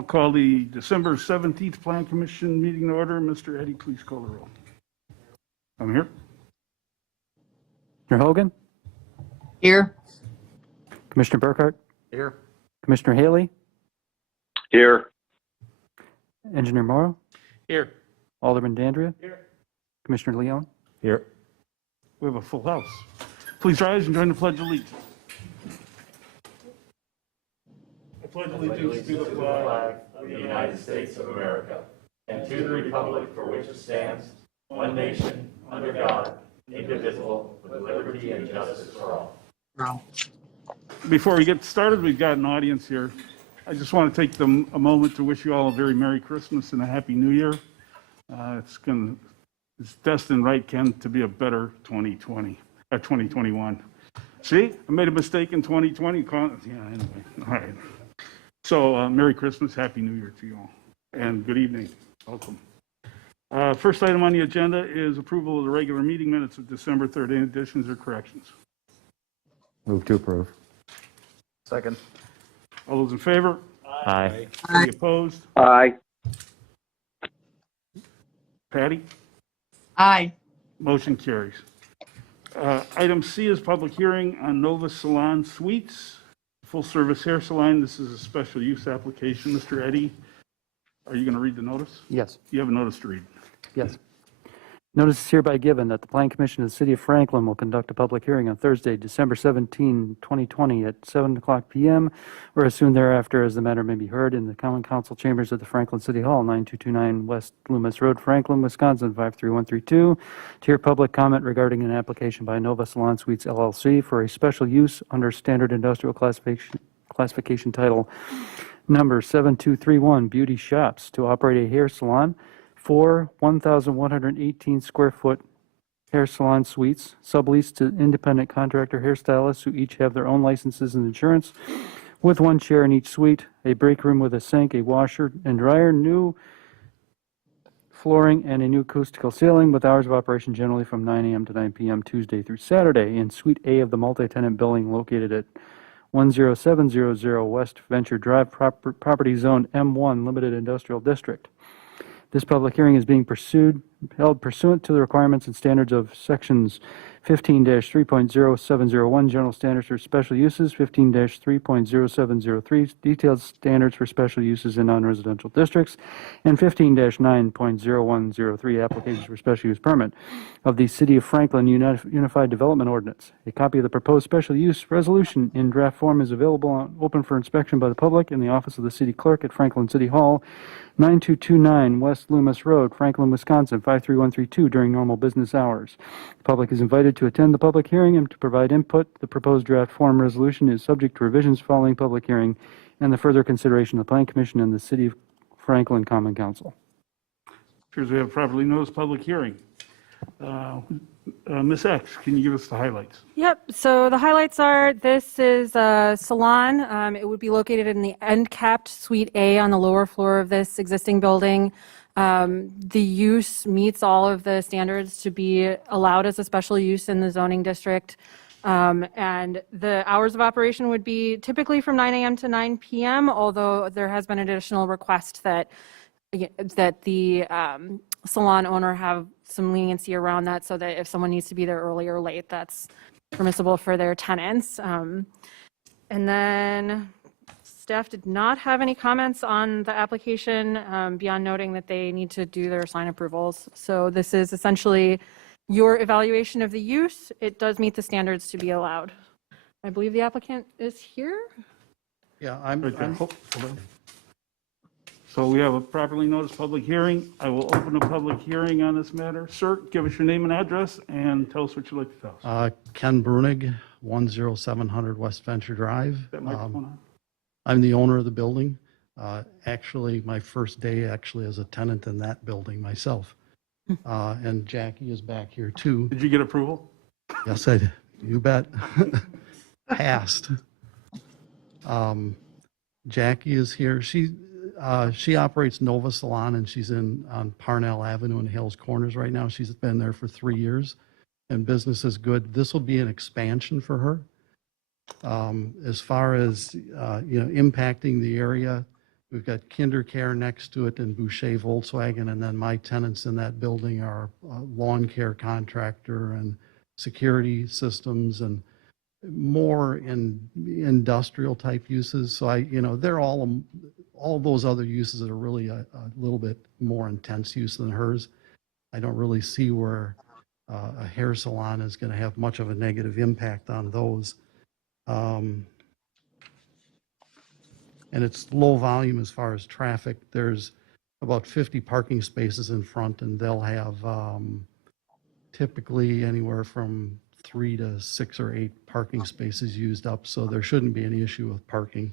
I'll call the December 17th Plan Commission meeting to order. Mr. Eddy, please call the roll. I'm here. Commissioner Hogan, Here. Commissioner Burkhart, Here. Commissioner Haley, Here. Engineer Morrow, Here. Alderman Dandria, Commissioner Leon. Here. We have a full house. Please rise and join the Pledge of Allegiance. I pledge allegiance to the flag of the United States of America, and to the republic for which it stands, one nation, under God, indivisible, with liberty and justice for all. Before we get started, we've got an audience here. I just want to take a moment to wish you all a very Merry Christmas and a Happy New Year. It's destined, right, Ken, to be a better 2021. See, I made a mistake in 2020. Yeah, anyway, all right. So Merry Christmas, Happy New Year to you all, and good evening. Welcome. First item on the agenda is approval of the regular meeting minutes of December 3rd. Any additions or corrections? Move to approve. Second. All those in favor? Aye. Any opposed? Aye. Patty? Aye. Motion carries. Item C is public hearing on Nova Salon Suites, full-service hair salon. This is a special use application. Mr. Eddy, are you going to read the notice? Yes. You have a notice to read. Yes. Notice is hereby given that the Plan Commission of the City of Franklin will conduct a public hearing on Thursday, December 17, 2020 at 7:00 p.m. or as soon thereafter as the matter may be heard in the Common Council Chambers of the Franklin City Hall, 9229 West Loomis Road, Franklin, Wisconsin, 53132, to hear public comment regarding an application by Nova Salon Suites LLC for a special use under Standard Industrial Classification Title Number 7231, Beauty Shops, to operate a hair salon. 4 1,118 square foot hair salon suites, subleased to independent contractor hairstylists who each have their own licenses and insurance, with 1 chair in each suite, a break room with a sink, a washer and dryer, new flooring, and a new acoustical ceiling, with hours of operation generally from 9 a.m. to 9 p.m. Tuesday through Saturday in Suite A of the multi-tenant building located at 10700 West Venture Drive, property zone M1, Limited Industrial District. This public hearing is being held pursuant to the requirements and standards of sections 15-3.0701 General Standards for Special Uses, 15-3.0703 Detailed Standards for Special Uses in Non-Residential Districts, and 15-9.0103 Applications for Special Use Permit of the City of Franklin Unified Development Ordinance. A copy of the proposed special use resolution in draft form is available open for inspection by the public in the office of the City Clerk at Franklin City Hall, 9229 West Loomis Road, Franklin, Wisconsin, 53132 during normal business hours. The public is invited to attend the public hearing and to provide input. The proposed draft form resolution is subject to revisions following public hearing and the further consideration of the Plan Commission and the City of Franklin Common Council. Appears we have properly noticed public hearing. Ms. X, can you give us the highlights? Yep. So the highlights are this is a salon. It would be located in the end-capped Suite A on the lower floor of this existing building. The use meets all of the standards to be allowed as a special use in the zoning district. And the hours of operation would be typically from 9 a.m. to 9 p.m., although there has been additional request that the salon owner have some leniency around that, so that if someone needs to be there early or late, that's permissible for their tenants. And then staff did not have any comments on the application beyond noting that they need to do their sign approvals. So this is essentially your evaluation of the use. It does meet the standards to be allowed. I believe the applicant is here. Yeah, Right there. Hold on. So we have a properly noticed public hearing. I will open a public hearing on this matter. Sir, give us your name and address and tell us what you'd like to tell us. Ken Brunig, 10700 West Venture Drive. That microphone on? I'm the owner of the building. Actually, my first day as a tenant in that building myself. And Jackie is back here too. Did you get approval? Yes, I did. You bet. Passed. Jackie is here. She operates Nova Salon, and she's on Parnell Avenue in Hales Corners right now. She's been there for 3 years, and business is good. This will be an expansion for her. As far as impacting the area, We've got KinderCare next to it and Boucher Volkswagen, and then my tenants in that building are a lawn care contractor and security systems and more in industrial type uses. So they're all those other uses are really a little bit more intense use than hers. I don't really see where a hair salon is going to have much of a negative impact on those. And it's low volume as far as traffic. There's about 50 parking spaces in front, and they'll have typically anywhere from 3 to 6 or 8 parking spaces used up, so there shouldn't be any issue with parking.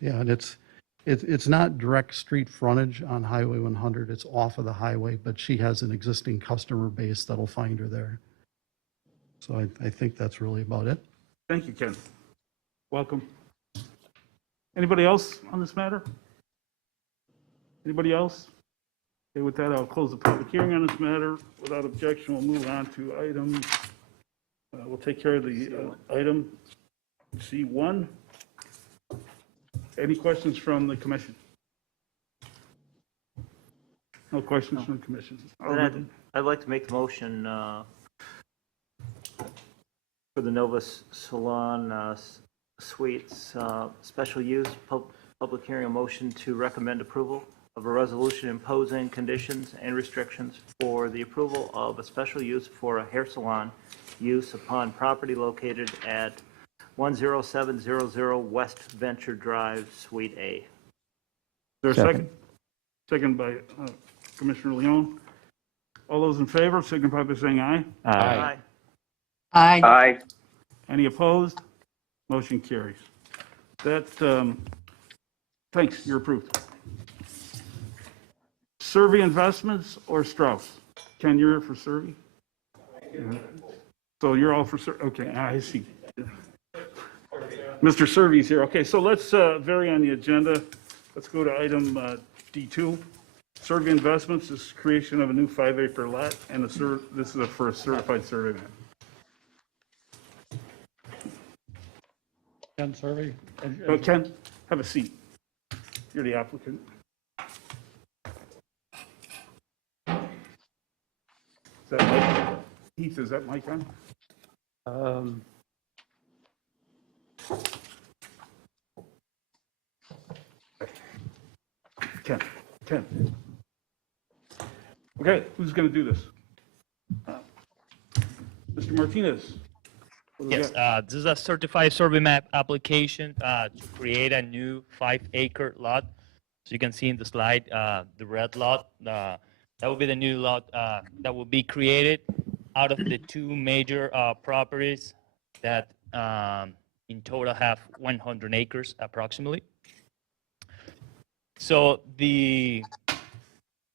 Yeah, and it's not direct street frontage on Highway 100. It's off of the highway, but she has an existing customer base that'll find her there. So I think that's really about it. Thank you, Ken. Welcome. Anybody else on this matter? Anybody else? Okay, with that, I'll close the public hearing on this matter. Without objection, we'll move on to items. We'll take care of the item C1. Any questions from the commission? No questions from the commission. I'd like to make the motion for the Novus Salon Suites special use public hearing, a motion to recommend approval of a resolution imposing conditions and restrictions for the approval of a special use for a hair salon use upon property located at 10700 West Venture Drive, Suite A. Is there a second? Second by Commissioner Leone. All those in favor, signify by saying aye. Aye. Aye. Aye. Any opposed? Motion carries. That, thanks, you're approved. Survey Investments or Strauss? Ken, you're here for Survey? So you're all for Survey? Okay, I see. Mr. Survey's here. Okay, so let's vary on the agenda. Let's go to item D2. Survey Investments is creation of a new 5-acre lot, and this is for a certified survey man. Ken Survey? Ken, have a seat. You're the applicant. Is that Mike? Heath, is that Mike on? Ken. Okay, who's going to do this? Mr. Martinez. What do we Yes, got? this is a certified survey map application to create a new 5-acre lot. So you can see in the slide, the red lot, that will be the new lot that will be created out of the 2 major properties that in total have 100 acres approximately. So the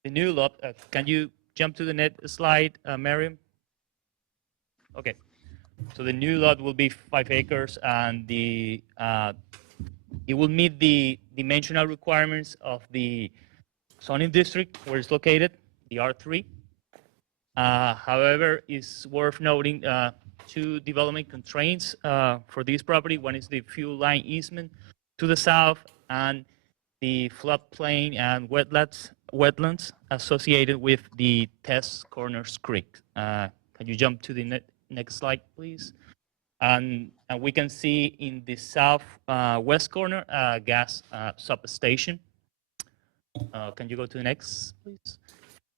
new lot, can you jump to the next slide, Miriam? Okay. So the new lot will be 5 acres, and it will meet the dimensional requirements of the zoning district where it's located, the R3. However, it's worth noting 2 development constraints for this property. One is the fuel line easement to the south, and the floodplain and wetlands associated with the Test Corners Creek. Can you jump to the next slide, please? And we can see in the south west corner a gas substation. Can you go to the next, please?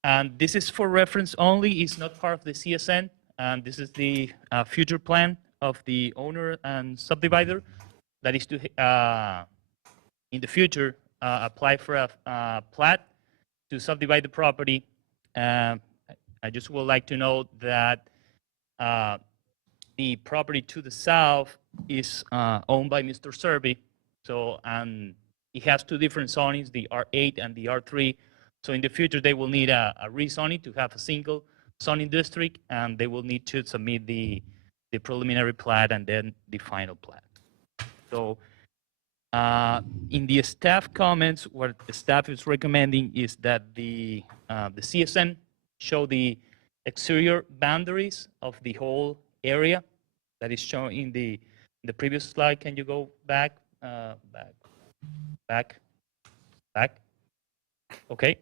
And this is for reference only. It's not part of the CSN. And this is the future plan of the owner and subdivider. That is to, in the future, apply for a plat to subdivide the property. I just would like to note that the property to the south is owned by Mr. Serby. So, and it has 2 different zonings, the R8 and the R3. So in the future, they will need a rezoning to have a single zoning district, and they will need to submit the preliminary plat and then the final plat. So In the staff comments, what the staff is recommending is that the CSN show the exterior boundaries of the whole area that is shown in the previous slide. Can you go back, back? Okay,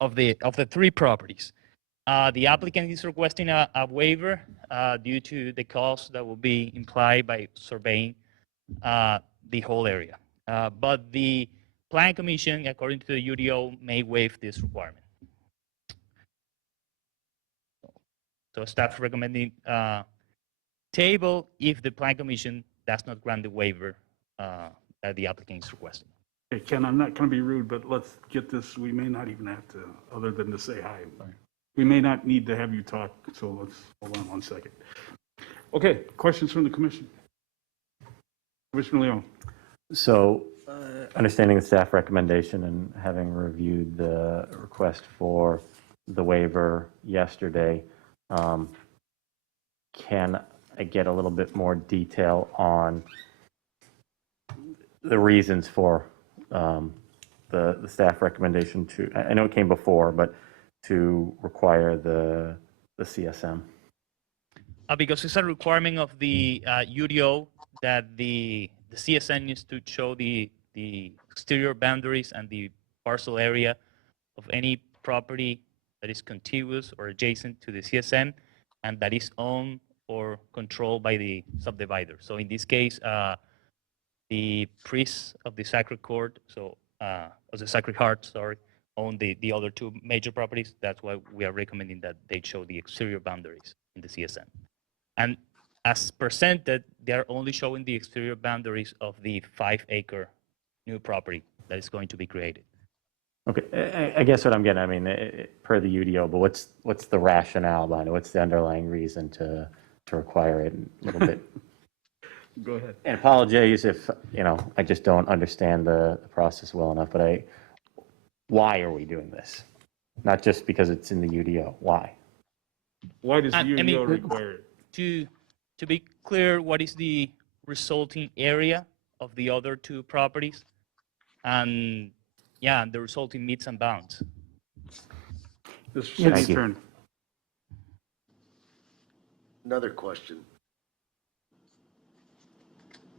of the three properties. The applicant is requesting a waiver due to the cost that will be implied by surveying the whole area. But the Plan Commission, according to the UDO, may waive this requirement. So staff recommending table if the Plan Commission does not grant the waiver that the applicant is requesting. Okay, Ken, I'm not going to be rude, but let's get this. We may not even have to, other than to say hi. We may not need to have you talk, so let's hold on one second. Okay, questions from the commission? Commissioner Leon. So, understanding the staff recommendation and having reviewed the request for the waiver yesterday, can I get a little bit more detail on the reasons for the staff recommendation to, I know it came before, but to require the CSM? Because it's a requirement of the UDO that the CSN needs to show the exterior boundaries and the parcel area of any property that is contiguous or adjacent to the CSN and that is owned or controlled by the subdivider. So in this case, the priests of the Sacred Court, of the Sacred Heart, own the other two major properties. That's why we are recommending that they show the exterior boundaries in the CSN. And as presented, they are only showing the exterior boundaries of the 5-acre new property that is going to be created. Okay, I guess what I'm getting, I mean, per the UDO, but what's the rationale behind it? What's the underlying reason to require it a little bit? Go ahead. And apologies if, I just don't understand the process well enough, but why are we doing this? Not just because it's in the UDO, why? Why does the And, I mean, UDO require it? To be clear, what is the resulting area of the other two properties? And yeah, the resulting meets and bounds. This Thank city you. attorney. Another question.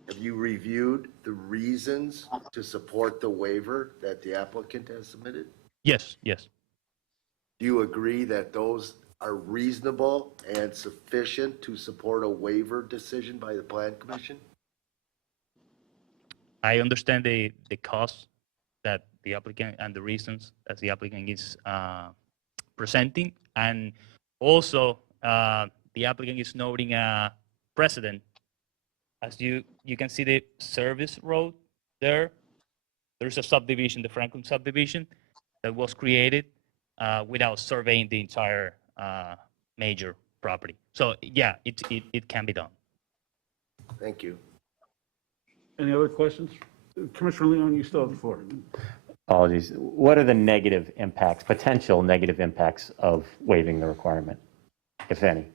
Have you reviewed the reasons to support the waiver that the applicant has submitted? Yes. Do you agree that those are reasonable and sufficient to support a waiver decision by the Plan Commission? I understand the cost that the applicant and the reasons that the applicant is presenting. And also, the applicant is noting a precedent. As you can see the service road there, there's a subdivision, the Franklin subdivision, that was created without surveying the entire major property. So yeah, it can be done. Thank you. Any other questions? Commissioner Leon, you still have the floor. Apologies. What are the negative impacts, potential negative impacts of waiving the requirement, if any?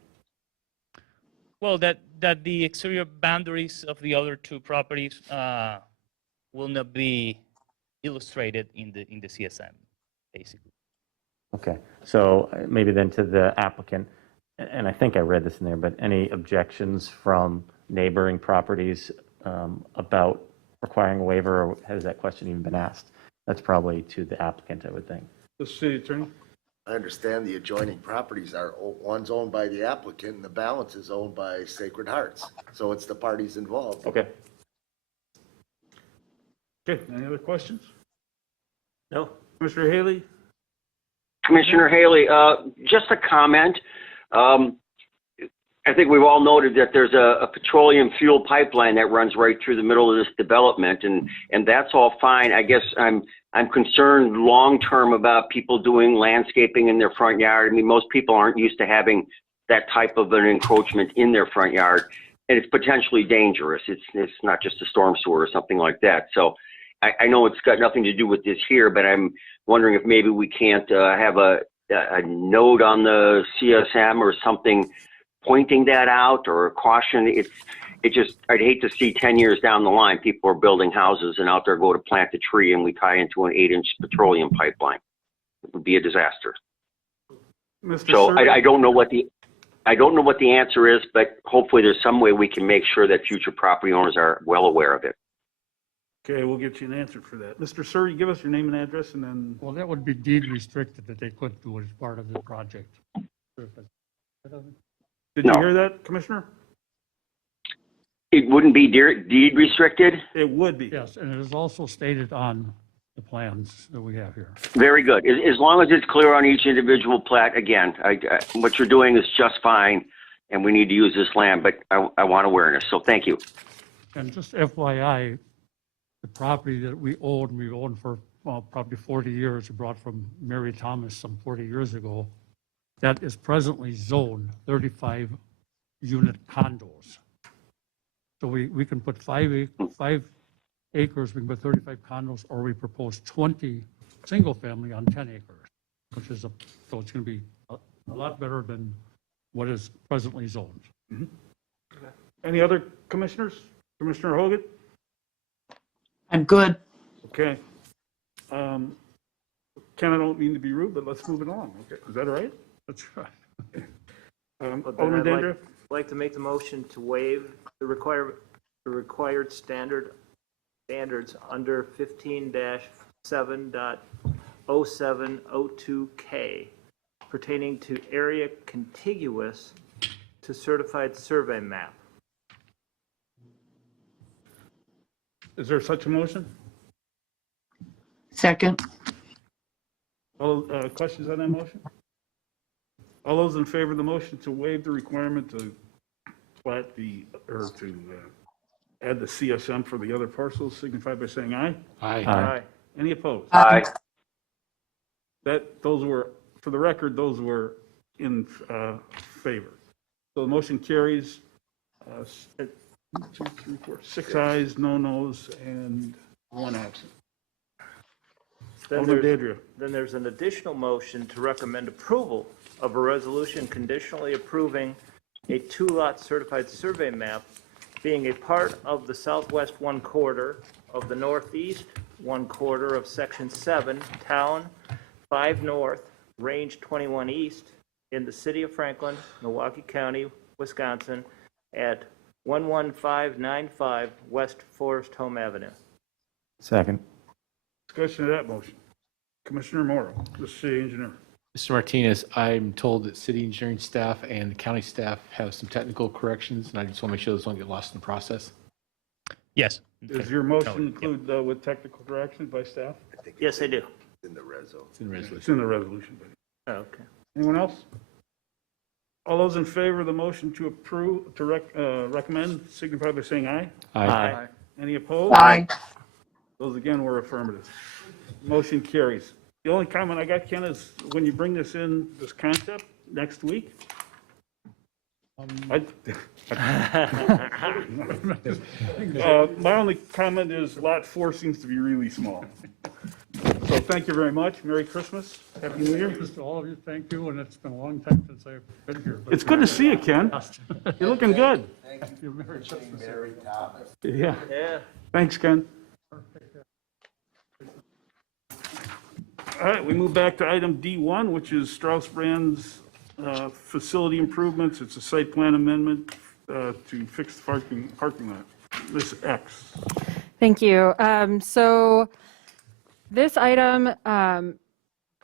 Well, that the exterior boundaries of the other two properties will not be illustrated in the CSM, basically. Okay, so maybe then to the applicant, and I think I read this in there, but any objections from neighboring properties about requiring a waiver, or has that question even been asked? That's probably to the applicant, I would think. The city attorney. I understand the adjoining properties one's owned by the applicant and the balance is owned by Sacred Hearts. So it's the parties involved. Okay. Okay, any other questions? No? Commissioner Haley? Commissioner Haley, just a comment. I think we've all noted that there's a petroleum fuel pipeline that runs right through the middle of this development, and that's all fine. I guess I'm concerned long-term about people doing landscaping in their front yard. I mean, most people aren't used to having that type of an encroachment in their front yard, and it's potentially dangerous. It's not just a storm sewer or something like that. So I know it's got nothing to do with this here, but I'm wondering if maybe we can't have a note on the CSM or something pointing that out, or a caution. I'd hate to see 10 years down the line, people are building houses and out there go to plant a tree and we tie into an 8-inch petroleum pipeline. It would be a disaster. Mr. So Surley? I don't know what the answer is, but hopefully there's some way we can make sure that future property owners are well aware of it. Okay, we'll get you an answer for that. Mr. Surrey, give us your name and address and then, Well, that would be deed restricted that they couldn't do as part of the project. did you No. hear that, Commissioner? It wouldn't be deed restricted? It would be. Yes, and it is also stated on the plans that we have here. Very good. As long as it's clear on each individual plat, again, what you're doing is just fine and we need to use this land, but I want awareness. So thank you. And just FYI, the property that we owned for probably 40 years, we brought from Mary Thomas some 40 years ago, that is presently zoned 35 unit condos. So we can put 5 acres, we can put 35 condos, or we propose 20 single family on 10 acres, which is so it's going to be a lot better than what is presently zoned. Any other commissioners? Commissioner Hogan? I'm good. Okay. Ken, I don't mean to be rude, but let's move it along. Okay, is that all right? That's right. But then Alderman I'd Dandria? like to make the motion to waive the required standards under 15-7.0702K pertaining to area contiguous to certified survey map. Is there such a motion? Second. All, questions on that motion? All those in favor of the motion to waive the requirement to plat the, or to add the CSM for the other parcels signify by saying aye. Aye. Any opposed? Aye. Those were, for the record, those were in favor. So the motion carries, 1, 2, 3, 4, 6 ayes, no nos, and 1 absent. Then Alderman there's, Dandria. then there's an additional motion to recommend approval of a resolution conditionally approving a 2-lot certified survey map being a part of the southwest 1/4 of the northeast 1/4 of Section 7, Town 5 North, Range 21 East, in the city of Franklin, Milwaukee County, Wisconsin, at 11595 West Forest Home Avenue. Second. Discussion of that motion. Commissioner Morrow, the city engineer. Mr. Martinez, I'm told that city engineering staff and the county staff have some technical corrections, and I just want to make sure those don't get lost in the process. Yes. Does your motion include with technical corrections by staff? Yes, I do. In the red zone. It's in the resolution. It's in the resolution. But Okay. anyone else? All those in favor of the motion to approve, to recommend, signify by saying aye. Aye. Any opposed? Aye. Those again were affirmative. Motion carries. The only comment I got, Ken, is when you bring this in, this concept, next week, my only comment is Lot 4 seems to be really small. So thank you very much. Merry Christmas. Happy New Year. Just to all of you, thank you, and it's been a long time since I've been here. but- It's good to see you, Ken. You're looking good. Thank you. Merry Christmas. Yeah. Yeah. Thanks, Ken. All right, we move back to item D1, which is Strauss Brand's facility improvements. It's a site plan amendment to fix the parking lot. Ms. X. Thank you. So this item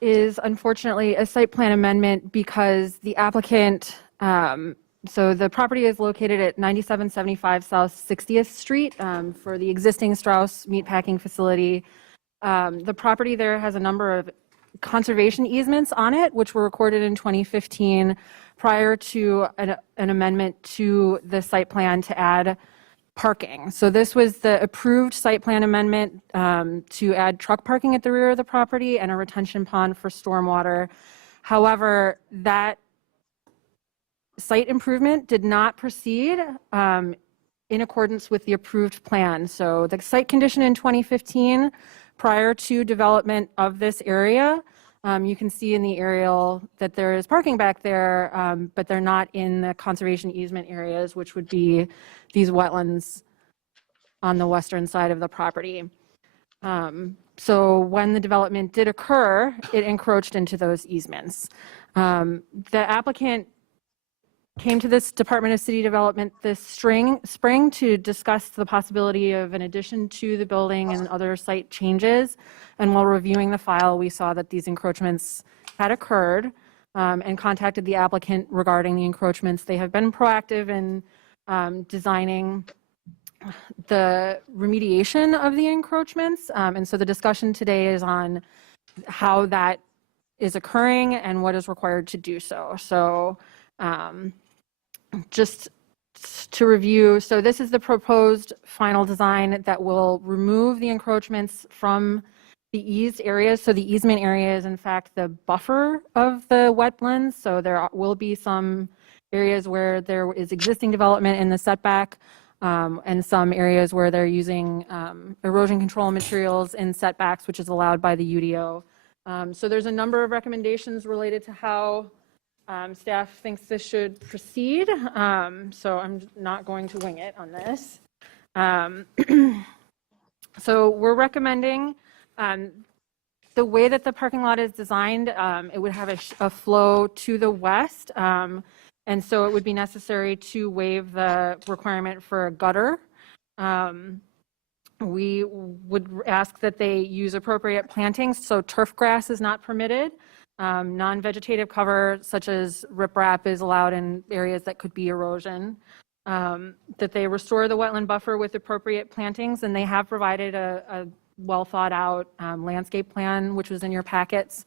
is unfortunately a site plan amendment because the applicant, so the property is located at 9775 South 60th Street for the existing Strauss meatpacking facility. The property there has a number of conservation easements on it, which were recorded in 2015 prior to an amendment to the site plan to add parking. So this was the approved site plan amendment to add truck parking at the rear of the property and a retention pond for stormwater. However, that site improvement did not proceed in accordance with the approved plan. So the site condition in 2015, prior to development of this area, You can see in the aerial that there is parking back there, but they're not in the conservation easement areas, which would be these wetlands on the western side of the property. So when the development did occur, it encroached into those easements. The applicant came to this Department of City Development this spring to discuss the possibility of an addition to the building and other site changes. And while reviewing the file, we saw that these encroachments had occurred, and contacted the applicant regarding the encroachments. They have been proactive in designing the remediation of the encroachments. And so the discussion today is on how that is occurring and what is required to do so. So just to review, so this is the proposed final design that will remove the encroachments from the eased areas. So the easement area is in fact the buffer of the wetlands. So there will be some areas where there is existing development in the setback, and some areas where they're using erosion control materials in setbacks, which is allowed by the UDO. So there's a number of recommendations related to how staff thinks this should proceed. So I'm not going to wing it on this. So we're recommending the way that the parking lot is designed, it would have a flow to the west. And so it would be necessary to waive the requirement for a gutter. We would ask that they use appropriate plantings. So turf grass is not permitted. Non-vegetative cover such as riprap is allowed in areas that could be erosion. That they restore the wetland buffer with appropriate plantings, and they have provided a well thought out landscape plan, which was in your packets,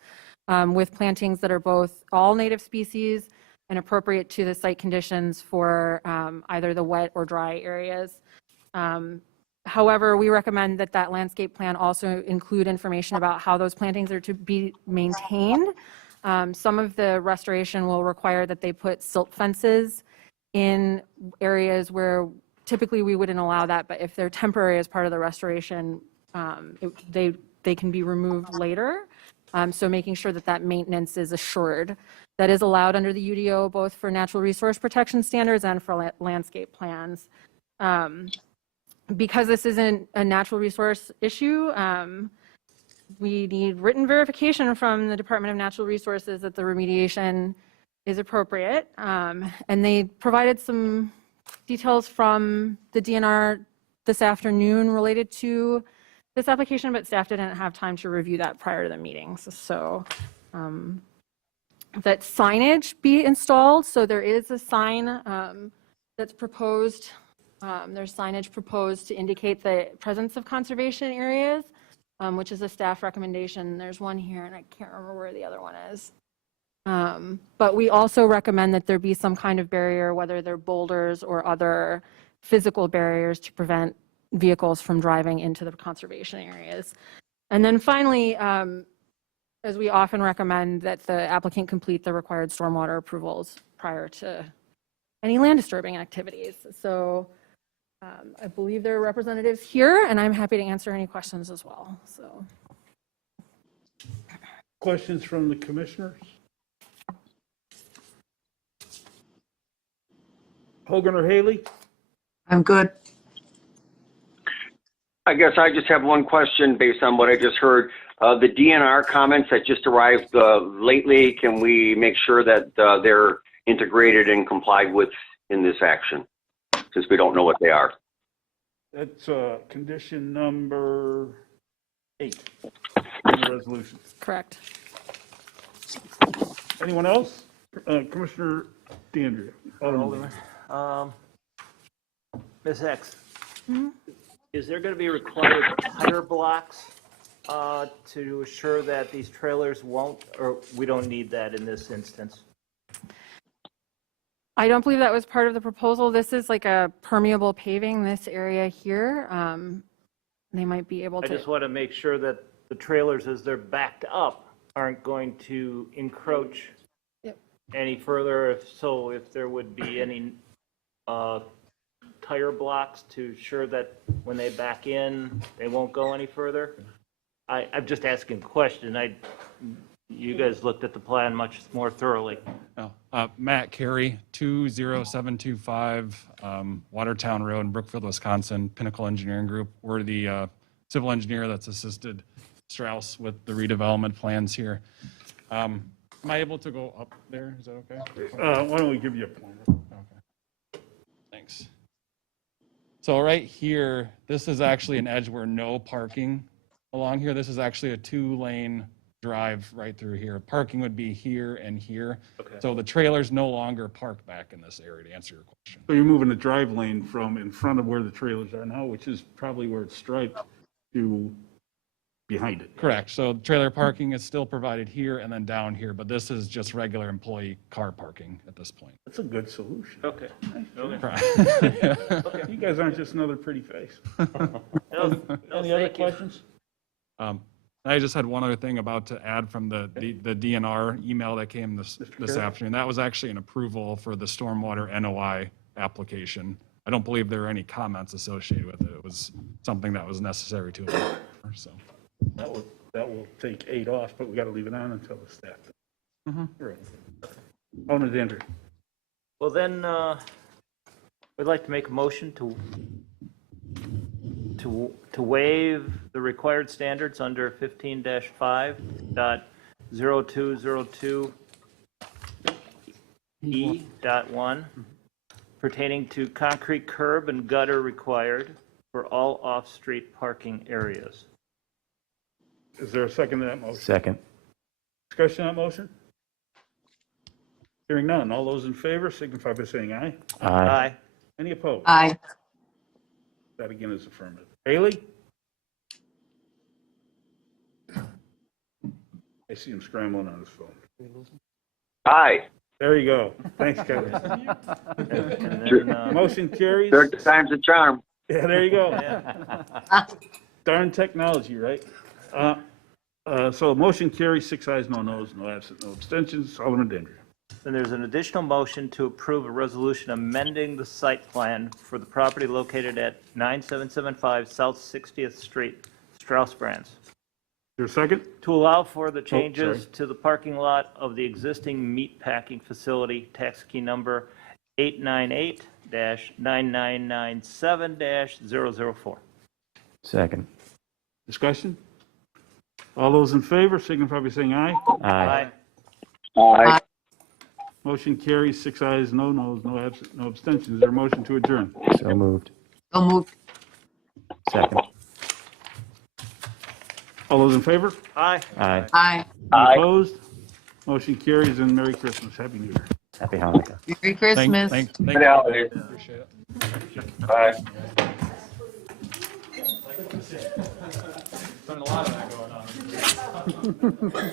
with plantings that are both all native species and appropriate to the site conditions for either the wet or dry areas. However, we recommend that that landscape plan also include information about how those plantings are to be maintained. Some of the restoration will require that they put silt fences in areas where typically we wouldn't allow that, but if they're temporary as part of the restoration, they can be removed later. So making sure that that maintenance is assured. That is allowed under the UDO, both for natural resource protection standards and for landscape plans. Because this isn't a natural resource issue, we need written verification from the Department of Natural Resources that the remediation is appropriate. And they provided some details from the DNR this afternoon related to this application, but staff didn't have time to review that prior to the meetings. So that signage be installed. So there is a sign that's proposed. There's signage proposed to indicate the presence of conservation areas, which is a staff recommendation. There's one here and I can't remember where the other one is. But we also recommend that there be some kind of barrier, whether they're boulders or other physical barriers to prevent vehicles from driving into the conservation areas. And then finally, as we often recommend, that the applicant complete the required stormwater approvals prior to any land disturbing activities. So I believe there are representatives here, and I'm happy to answer any questions as well. So, Questions from the commissioners? Hogan or Haley? I'm good. I guess I just have one question based on what I just heard. The DNR comments that just arrived lately, can we make sure that they're integrated and complied with in this action? Since we don't know what they are. That's condition number 8 in the resolution. correct. Anyone else? Commissioner DeAndrea. Alderman. Ms. X, is there going to be required tire blocks to assure that these trailers won't, or we don't need that in this instance? I don't believe that was part of the proposal. This is like a permeable paving, this area here. They might be able I to. just want to make sure that the trailers, as they're backed up, aren't going to encroach any further. If there would be any tire blocks to ensure that when they back in, they won't go any further. I'm just asking a question. You guys looked at the plan much more thoroughly. Matt Carey, 20725 Watertown Road in Brookfield, Wisconsin, Pinnacle Engineering Group. We're the civil engineer that's assisted Strauss with the redevelopment plans here. Am I able to go up there? Is that okay? Why don't we give you a pointer? Okay. Thanks. So right here, this is actually an edge where no parking along here. This is actually a 2-lane drive right through here. Parking would be here and here. Okay. So the trailers no longer park back in this area, to answer your question. So you're moving the drive lane from in front of where the trailers are now, which is probably where it's striped, to behind it. Correct. So trailer parking is still provided here and then down here, but this is just regular employee car parking at this point. That's a good solution. Okay. You guys aren't just another pretty face. Any other questions? I just had one other thing about to add from the DNR email that came this afternoon. That was actually an approval for the stormwater NOI application. I don't believe there were any comments associated with it. It was something that was necessary to approve, so. That will take 8 off, but we got to leave it on until the staff. Right. Alderman Dandridge. Well, then, we'd like to make a motion to waive the required standards under 15-5.0202E.1 pertaining to concrete curb and gutter required for all off-street parking areas. Is there a second to that motion? Second. Discussion on that motion? Hearing none. All those in favor signify by saying aye. Aye. Any opposed? Aye. That again is affirmative. Haley? I see him scrambling on his phone. Aye. There you go. Thanks, Kevin. And then, Motion carries. Third time's a charm. Yeah, there you go. yeah. Darn technology, right? So motion carries, 6 ayes, no noes, no absent, no abstentions. Alderman Dandridge. Then there's an additional motion to approve a resolution amending the site plan for the property located at 9775 South 60th Street, Strauss Brands, Is there a second? to allow for the changes sorry. to the parking lot of the existing meat packing facility, tax key number 898-9997-004. Second. Discussion? All those in favor signify by saying aye. Aye. Aye. Motion carries, 6 ayes, no noes, no absent, no abstentions. Is there a motion to adjourn? So moved. So moved. Second. All those in favor? Aye. Aye. Aye. Any opposed? Motion carries, and Merry Christmas. Happy New Year. Happy Hanukkah. Merry Christmas. Thank Good you. holidays. Appreciate it. Bye. Been a lot of that going on.